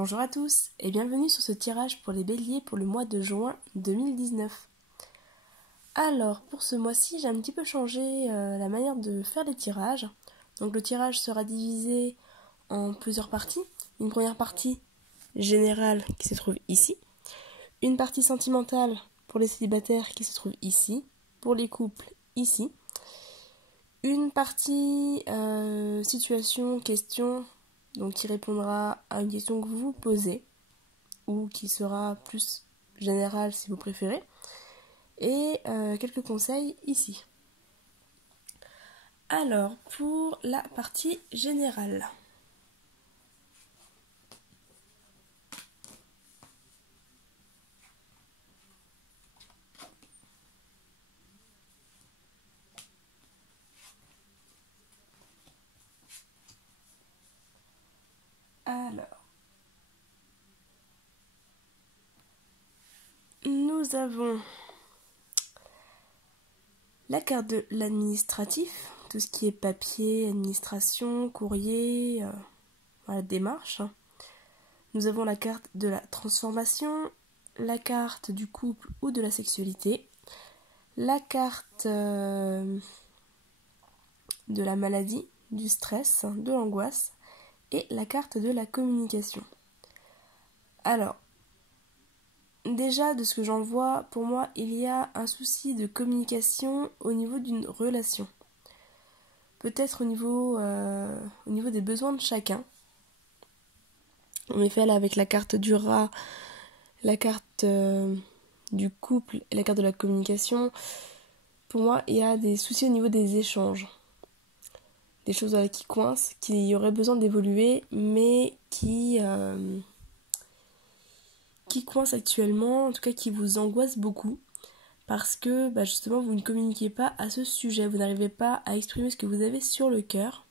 Bonjour à tous et bienvenue sur ce tirage pour les béliers pour le mois de juin 2019. Alors, pour ce mois-ci, j'ai un petit peu changé la manière de faire les tirages. Donc le tirage sera divisé en plusieurs parties. Une première partie générale qui se trouve ici. Une partie sentimentale pour les célibataires qui se trouve ici. Pour les couples, ici. Une partie situation, question, donc qui répondra à une question que vous vous posez, ou qui sera plus générale si vous préférez, et quelques conseils ici. Alors, pour la partie générale. Nous avons la carte de l'administratif, tout ce qui est papier, administration, courrier, démarche. Nous avons la carte de la transformation, la carte du couple ou de la sexualité, la carte de la maladie, du stress, de l'angoisse et la carte de la communication. Alors, déjà, de ce que j'en vois, pour moi, il y a un souci de communication au niveau d'une relation. Peut-être au niveau des besoins de chacun. En effet, là, avec la carte du rat, la carte du couple et la carte de la communication, pour moi, il y a des soucis au niveau des échanges. Des choses qui coincent, qui auraient besoin d'évoluer, mais qui coincent actuellement, en tout cas qui vous angoissent beaucoup, parce que justement vous ne communiquez pas à ce sujet, vous n'arrivez pas à exprimer ce que vous avez sur le cœur,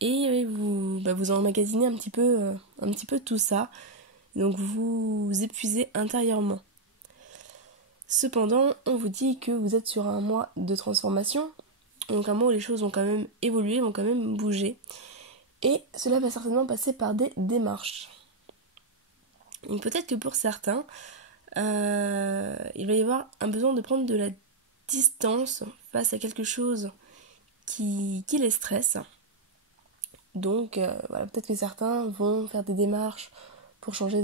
et vous emmagasinez un petit peu tout ça, donc vous vous épuisez intérieurement. Cependant, on vous dit que vous êtes sur un mois de transformation, donc un mois où les choses vont quand même évoluer, vont quand même bouger, et cela va certainement passer par des démarches. Donc peut-être que pour certains, il va y avoir un besoin de prendre de la distance face à quelque chose qui les stresse. Donc peut-être que certains vont faire des démarches pour changer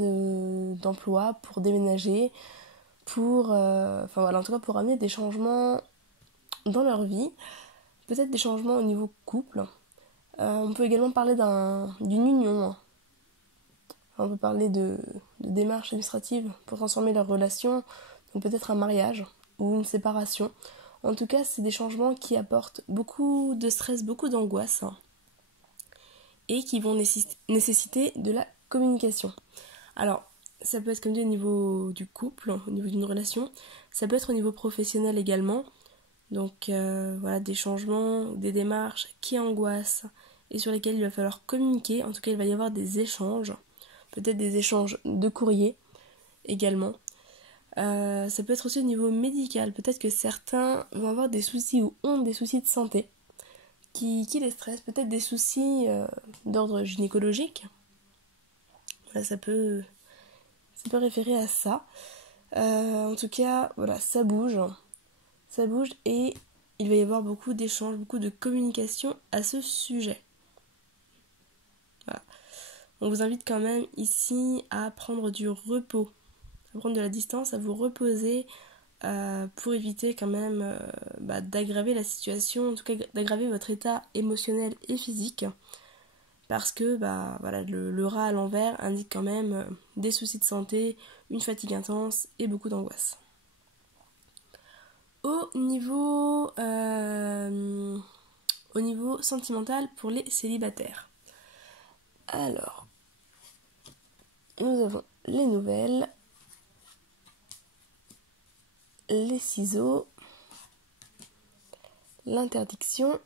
d'emploi, pour déménager, en tout cas pour amener des changements dans leur vie, peut-être des changements au niveau couple. On peut également parler d'une union. On peut parler de démarches administratives pour transformer leur relation, donc peut-être un mariage ou une séparation. En tout cas, c'est des changements qui apportent beaucoup de stress, beaucoup d'angoisse et qui vont nécessiter de la communication. Alors, ça peut être comme dit au niveau du couple, au niveau d'une relation, ça peut être au niveau professionnel également. Donc des changements, des démarches qui angoissent et sur lesquels il va falloir communiquer. En tout cas, il va y avoir des échanges. Peut-être des échanges de courrier également. Ça peut être aussi au niveau médical. Peut-être que certains vont avoir des soucis ou ont des soucis de santé qui les stressent. Peut-être des soucis d'ordre gynécologique. Voilà, ça peut référer à ça. En tout cas, voilà, ça bouge. Ça bouge et il va y avoir beaucoup d'échanges, beaucoup de communication à ce sujet. Voilà. On vous invite quand même ici à prendre du repos, à prendre de la distance, à vous reposer pour éviter quand même d'aggraver la situation, en tout cas d'aggraver votre état émotionnel et physique, parce que le rat à l'envers indique quand même des soucis de santé, une fatigue intense et beaucoup d'angoisse. Au niveau sentimental pour les célibataires. Alors, nous avons les nouvelles, les ciseaux, l'interdiction,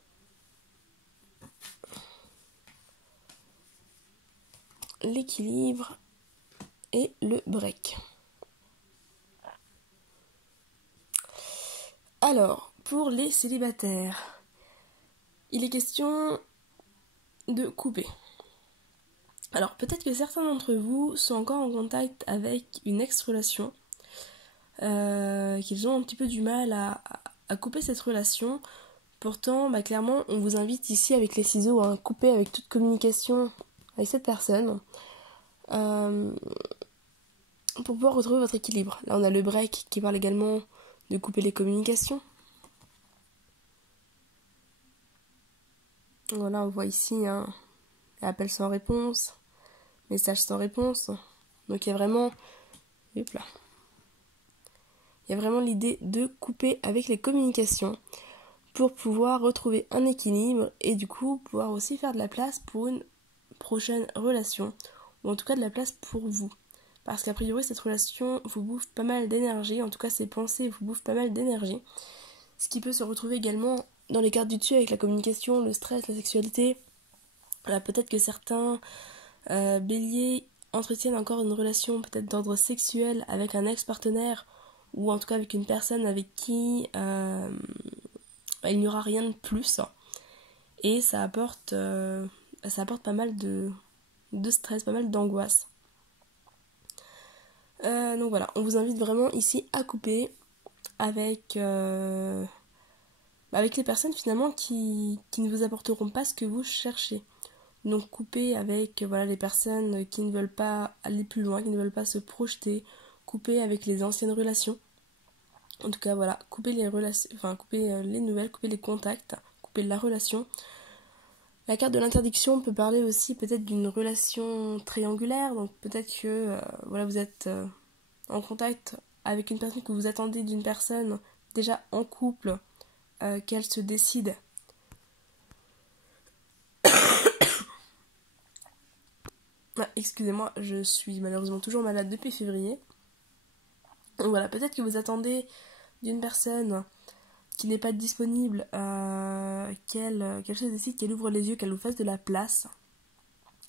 l'équilibre et le break. Alors, pour les célibataires, il est question de couper. Alors peut-être que certains d'entre vous sont encore en contact avec une ex-relation, qu'ils ont un petit peu du mal à couper cette relation. Pourtant, clairement, on vous invite ici avec les ciseaux à couper avec toute communication avec cette personne pour pouvoir retrouver votre équilibre. Là, on a le break qui parle également de couper les communications. Voilà, on voit ici appel sans réponse, message sans réponse. Donc il y a vraiment... Hop là. Il y a vraiment l'idée de couper avec les communications pour pouvoir retrouver un équilibre et du coup pouvoir aussi faire de la place pour une prochaine relation, ou en tout cas de la place pour vous. Parce qu'a priori cette relation vous bouffe pas mal d'énergie, en tout cas ces pensées vous bouffent pas mal d'énergie, ce qui peut se retrouver également dans les cartes du dessus avec la communication, le stress, la sexualité. Là, peut-être que certains béliers entretiennent encore une relation peut-être d'ordre sexuel avec un ex-partenaire, ou en tout cas avec une personne avec qui il n'y aura rien de plus, et ça apporte pas mal de stress, pas mal d'angoisse. Donc voilà, on vous invite vraiment ici à couper avec les personnes finalement qui ne vous apporteront pas ce que vous cherchez. Donc couper avec les personnes qui ne veulent pas aller plus loin, qui ne veulent pas se projeter, couper avec les anciennes relations. En tout cas voilà, couper les relations, couper les nouvelles, couper les contacts, couper la relation. La carte de l'interdiction peut parler aussi peut-être d'une relation triangulaire, donc peut-être que vous êtes en contact avec une personne que vous attendez d'une personne déjà en couple, qu'elle se décide. Excusez-moi, je suis malheureusement toujours malade depuis février. Donc voilà, peut-être que vous attendez d'une personne qui n'est pas disponible, qu'elle se décide, qu'elle ouvre les yeux, qu'elle vous fasse de la place.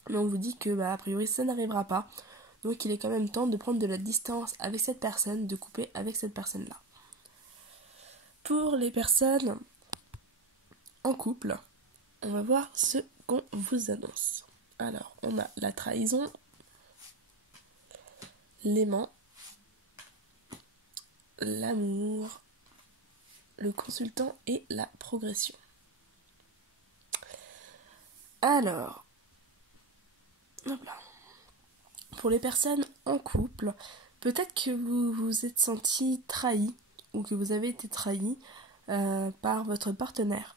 Mais on vous dit que a priori ça n'arrivera pas. Donc il est quand même temps de prendre de la distance avec cette personne, de couper avec cette personne-là. Pour les personnes en couple, on va voir ce qu'on vous annonce. Alors, on a la trahison, l'aimant, l'amour, le consultant et la progression. Alors, hop là. Pour les personnes en couple, peut-être que vous vous êtes senti trahi ou que vous avez été trahi par votre partenaire.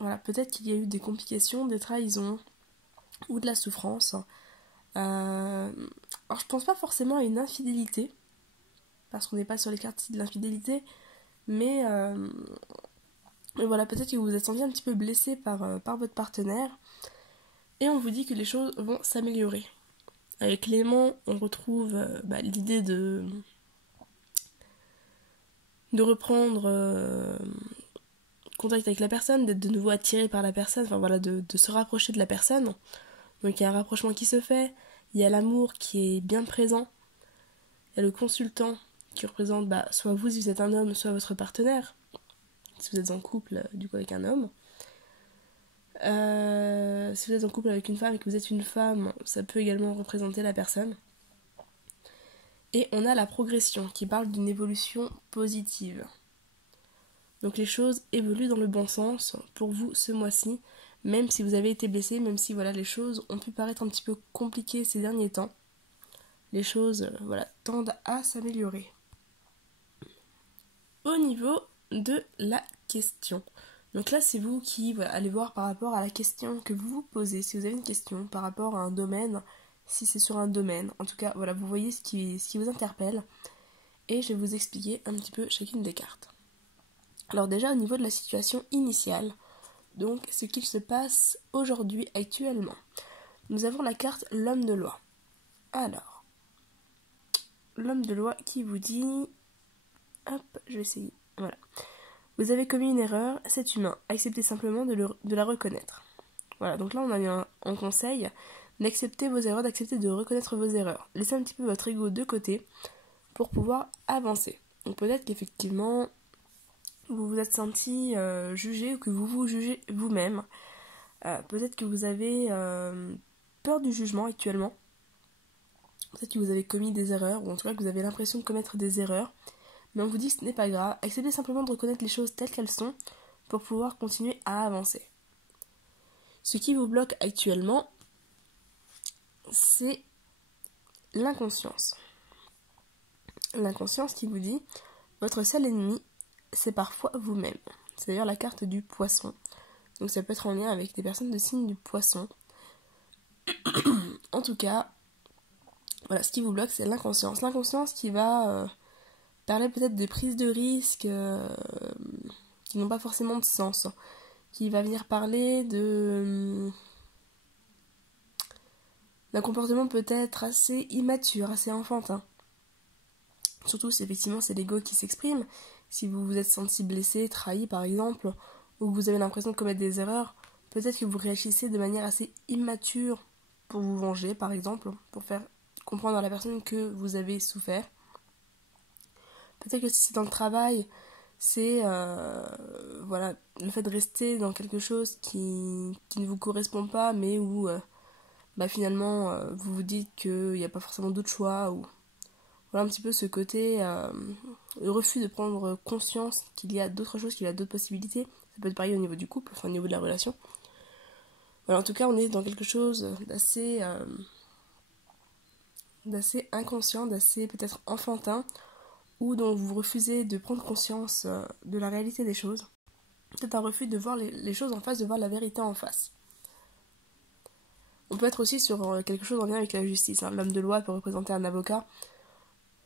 Voilà, peut-être qu'il y a eu des complications, des trahisons ou de la souffrance. Alors je pense pas forcément à une infidélité, parce qu'on n'est pas sur les cartes de l'infidélité, mais voilà, peut-être que vous vous êtes senti un petit peu blessé par votre partenaire, et on vous dit que les choses vont s'améliorer. Avec l'aimant, on retrouve l'idée de reprendre contact avec la personne, d'être de nouveau attiré par la personne, de se rapprocher de la personne. Donc il y a un rapprochement qui se fait, il y a l'amour qui est bien présent, il y a le consultant qui représente soit vous si vous êtes un homme, soit votre partenaire, si vous êtes en couple du coup avec un homme. Si vous êtes en couple avec une femme et que vous êtes une femme, ça peut également représenter la personne. Et on a la progression qui parle d'une évolution positive. Donc les choses évoluent dans le bon sens pour vous ce mois-ci, même si vous avez été blessé, même si les choses ont pu paraître un petit peu compliquées ces derniers temps. Les choses tendent à s'améliorer. Au niveau de la question. Donc là, c'est vous qui allez voir par rapport à la question que vous vous posez. Si vous avez une question par rapport à un domaine, si c'est sur un domaine, en tout cas, vous voyez ce qui vous interpelle. Et je vais vous expliquer un petit peu chacune des cartes. Alors déjà, au niveau de la situation initiale, donc ce qu'il se passe aujourd'hui, actuellement, nous avons la carte l'homme de loi. Alors, l'homme de loi qui vous dit... Hop, je vais essayer. Voilà. Vous avez commis une erreur, c'est humain. Acceptez simplement de la reconnaître. Voilà, donc là on a eu un conseil d'accepter vos erreurs, d'accepter de reconnaître vos erreurs. Laissez un petit peu votre ego de côté pour pouvoir avancer. Donc peut-être qu'effectivement vous vous êtes senti jugé ou que vous vous jugez vous-même. Peut-être que vous avez peur du jugement actuellement. Peut-être que vous avez commis des erreurs, ou en tout cas que vous avez l'impression de commettre des erreurs. Mais on vous dit que ce n'est pas grave. Acceptez simplement de reconnaître les choses telles qu'elles sont pour pouvoir continuer à avancer. Ce qui vous bloque actuellement, c'est l'inconscience. L'inconscience qui vous dit votre seul ennemi, c'est parfois vous-même. C'est d'ailleurs la carte du poisson. Donc ça peut être en lien avec des personnes de signe du poisson. En tout cas, voilà, ce qui vous bloque, c'est l'inconscience. L'inconscience qui va parler peut-être de prises de risques qui n'ont pas forcément de sens. Qui va venir parler d'un comportement peut-être assez immature, assez enfantin. Surtout si effectivement c'est l'ego qui s'exprime. Si vous vous êtes senti blessé, trahi par exemple, ou que vous avez l'impression de commettre des erreurs, peut-être que vous réagissez de manière assez immature pour vous venger par exemple, pour faire comprendre à la personne que vous avez souffert. Peut-être que si c'est dans le travail, c'est voilà, le fait de rester dans quelque chose qui ne vous correspond pas, mais où finalement vous vous dites qu'il n'y a pas forcément d'autre choix, ou voilà un petit peu ce côté le refus de prendre conscience qu'il y a d'autres choses, qu'il y a d'autres possibilités. Ça peut être pareil au niveau du couple, enfin au niveau de la relation. Voilà, en tout cas on est dans quelque chose d'assez inconscient, d'assez peut-être enfantin, ou dont vous refusez de prendre conscience de la réalité des choses. Peut-être un refus de voir les choses en face, de voir la vérité en face. On peut être aussi sur quelque chose en lien avec la justice. L'homme de loi peut représenter un avocat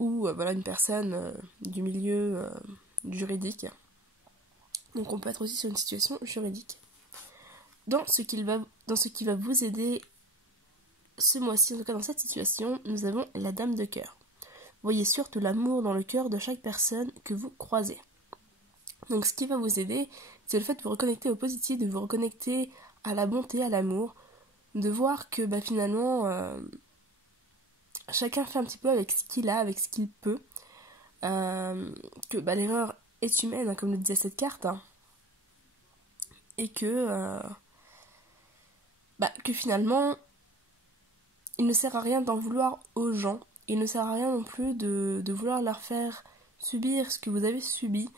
ou une personne du milieu juridique. Donc on peut être aussi sur une situation juridique. Dans ce qui va vous aider ce mois-ci, en tout cas dans cette situation, nous avons la Dame de cœur. Voyez surtout l'amour dans le cœur de chaque personne que vous croisez. Donc ce qui va vous aider, c'est le fait de vous reconnecter au positif, de vous reconnecter à la bonté, à l'amour, de voir que finalement chacun fait un petit peu avec ce qu'il a, avec ce qu'il peut, que l'erreur est humaine, comme le disait cette carte, et que finalement il ne sert à rien d'en vouloir aux gens. Il ne sert à rien non plus de vouloir leur faire subir ce que vous avez subi,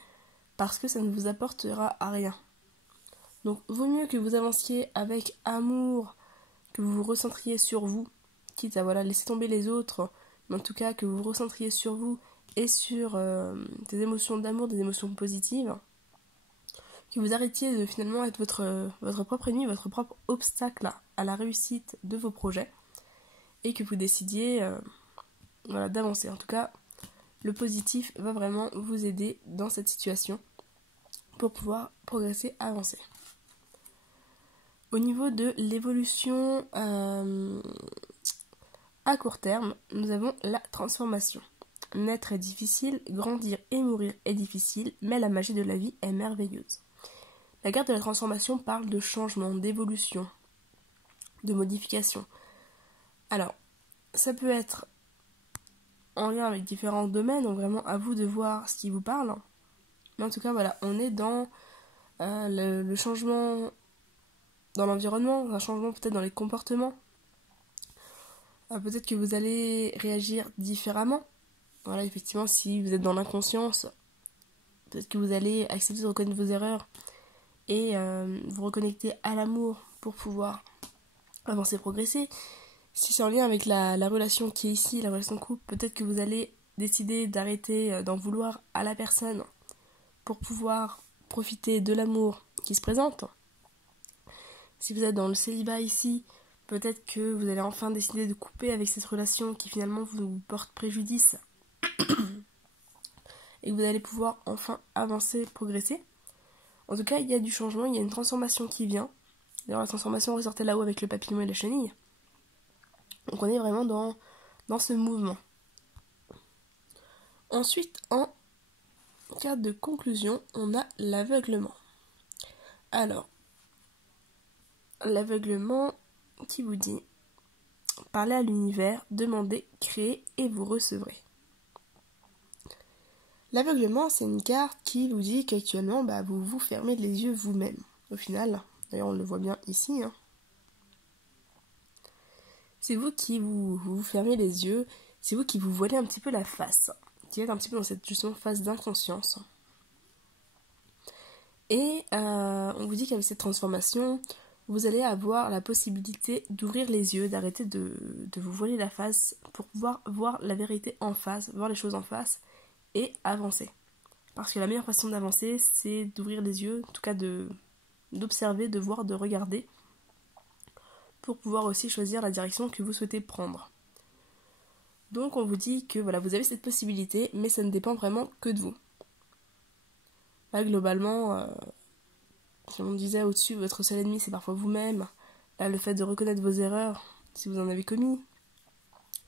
parce que ça ne vous apportera à rien. Donc vaut mieux que vous avanciez avec amour, que vous vous recentriez sur vous, quitte à laisser tomber les autres, mais en tout cas que vous vous recentriez sur vous et sur des émotions d'amour, des émotions positives, que vous arrêtiez de finalement être votre propre ennemi, votre propre obstacle à la réussite de vos projets, et que vous décidiez d'avancer. En tout cas, le positif va vraiment vous aider dans cette situation pour pouvoir progresser, avancer. Au niveau de l'évolution à court terme, nous avons la transformation. Naître est difficile, grandir et mourir est difficile, mais la magie de la vie est merveilleuse. La carte de la transformation parle de changement, d'évolution, de modification. Alors, ça peut être en lien avec différents domaines, donc vraiment à vous de voir ce qui vous parle. Mais en tout cas, on est dans le changement dans l'environnement, un changement peut-être dans les comportements. Peut-être que vous allez réagir différemment. Voilà, effectivement, si vous êtes dans l'inconscience, peut-être que vous allez accepter de reconnaître vos erreurs et vous reconnecter à l'amour pour pouvoir avancer, progresser. Si c'est en lien avec la relation qui est ici, la relation de couple, peut-être que vous allez décider d'arrêter d'en vouloir à la personne pour pouvoir profiter de l'amour qui se présente. Si vous êtes dans le célibat ici, peut-être que vous allez enfin décider de couper avec cette relation qui finalement vous porte préjudice et que vous allez pouvoir enfin avancer, progresser. En tout cas, il y a du changement, il y a une transformation qui vient. D'ailleurs, la transformation ressortait là-haut avec le papillon et la chenille. Donc on est vraiment dans ce mouvement. Ensuite, en carte de conclusion, on a l'aveuglement. Alors, l'aveuglement qui vous dit parlez à l'univers, demandez, créez et vous recevrez. L'aveuglement, c'est une carte qui vous dit qu'actuellement, vous vous fermez les yeux vous-même. Au final, d'ailleurs on le voit bien ici, c'est vous qui vous fermez les yeux, c'est vous qui vous voilez un petit peu la face, qui êtes un petit peu dans cette justement phase d'inconscience. Et on vous dit qu'avec cette transformation, vous allez avoir la possibilité d'ouvrir les yeux, d'arrêter de vous voiler la face pour pouvoir voir la vérité en face, voir les choses en face et avancer. Parce que la meilleure façon d'avancer, c'est d'ouvrir les yeux, en tout cas d'observer, de voir, de regarder, pour pouvoir aussi choisir la direction que vous souhaitez prendre. Donc on vous dit que voilà, vous avez cette possibilité, mais ça ne dépend vraiment que de vous. Là, globalement, comme on disait au-dessus, votre seul ennemi, c'est parfois vous-même. Là, le fait de reconnaître vos erreurs, si vous en avez commis,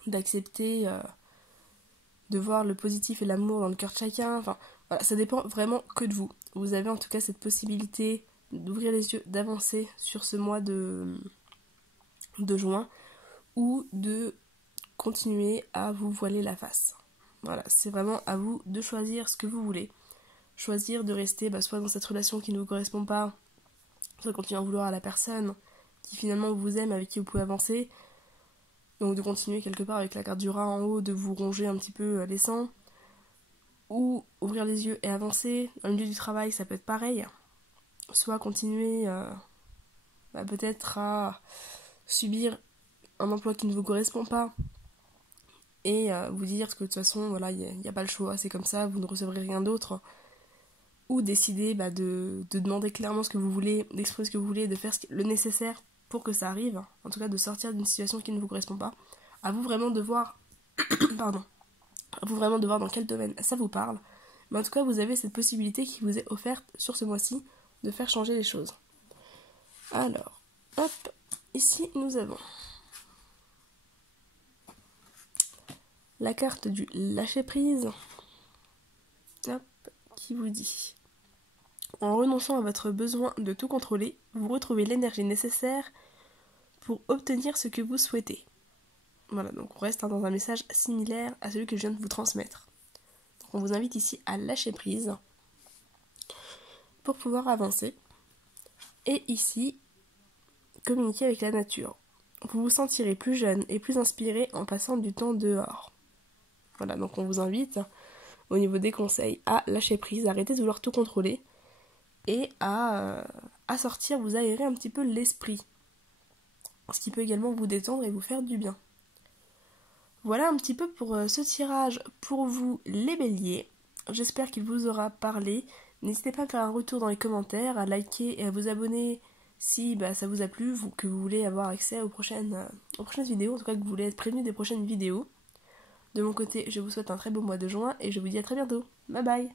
d'accepter de voir le positif et l'amour dans le cœur de chacun, enfin, voilà, ça dépend vraiment que de vous. Vous avez en tout cas cette possibilité d'ouvrir les yeux, d'avancer sur ce mois de juin, ou de continuer à vous voiler la face. Voilà, c'est vraiment à vous de choisir ce que vous voulez. Choisir de rester soit dans cette relation qui ne vous correspond pas, soit continuer à vouloir à la personne qui finalement vous aime, avec qui vous pouvez avancer. Donc de continuer quelque part avec la carte du rat en haut, de vous ronger un petit peu les sangs. Ou ouvrir les yeux et avancer. Dans le milieu du travail, ça peut être pareil. Soit continuer peut-être à subir un emploi qui ne vous correspond pas et vous dire que de toute façon, voilà, il n'y a pas le choix, c'est comme ça, vous ne recevrez rien d'autre. Ou décider de demander clairement ce que vous voulez, d'exprimer ce que vous voulez, de faire le nécessaire pour que ça arrive, en tout cas de sortir d'une situation qui ne vous correspond pas. À vous vraiment de voir pardon, à vous vraiment de voir dans quel domaine ça vous parle, mais en tout cas vous avez cette possibilité qui vous est offerte sur ce mois-ci de faire changer les choses. Alors, hop, ici nous avons la carte du lâcher-prise, hop, qui vous dit: en renonçant à votre besoin de tout contrôler, vous retrouvez l'énergie nécessaire pour obtenir ce que vous souhaitez. Voilà, donc on reste dans un message similaire à celui que je viens de vous transmettre. Donc on vous invite ici à lâcher prise pour pouvoir avancer. Et ici, communiquer avec la nature. Vous vous sentirez plus jeune et plus inspiré en passant du temps dehors. Voilà, donc on vous invite, au niveau des conseils, à lâcher prise, arrêter de vouloir tout contrôler et à sortir, vous aérer un petit peu l'esprit. Ce qui peut également vous détendre et vous faire du bien. Voilà un petit peu pour ce tirage pour vous les béliers. J'espère qu'il vous aura parlé. N'hésitez pas à faire un retour dans les commentaires, à liker et à vous abonner si ça vous a plu, que vous voulez avoir accès aux prochaines vidéos, en tout cas que vous voulez être prévenu des prochaines vidéos. De mon côté, je vous souhaite un très beau mois de juin et je vous dis à très bientôt. Bye bye.